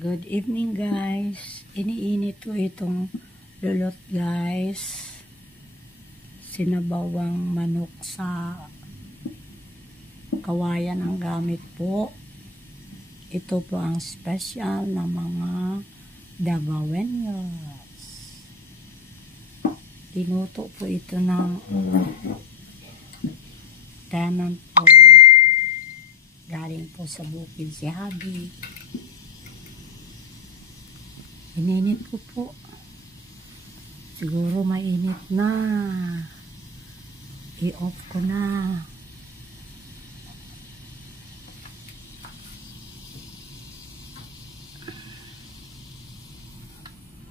Good evening guys. Iniinit ko itong lulot guys. Sinabawang manok sa kawayan ang gamit po. Ito po ang special na mga Davaoenos. Tinuto po ito ng tenant po. Galing po sa bukid si Habi. Ininit ko po. Siguro mainit na. I-off ko na.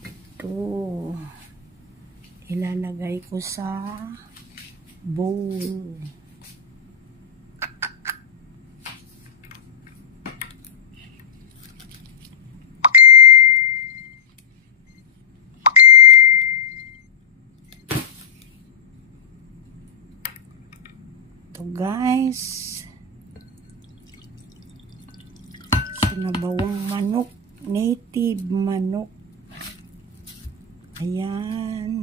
Ito. Ilalagay ko sa bowl. Guys, sinabawang manok, native manok. Ayan.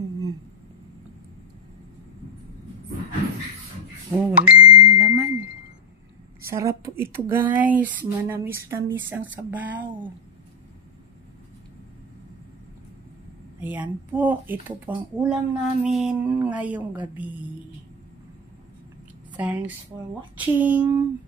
Oh, wala nang laman. Sarap po ito guys, manamis-tamis ang sabaw. Ayan po, ito po ang ulam namin ngayong gabi. Thanks for watching.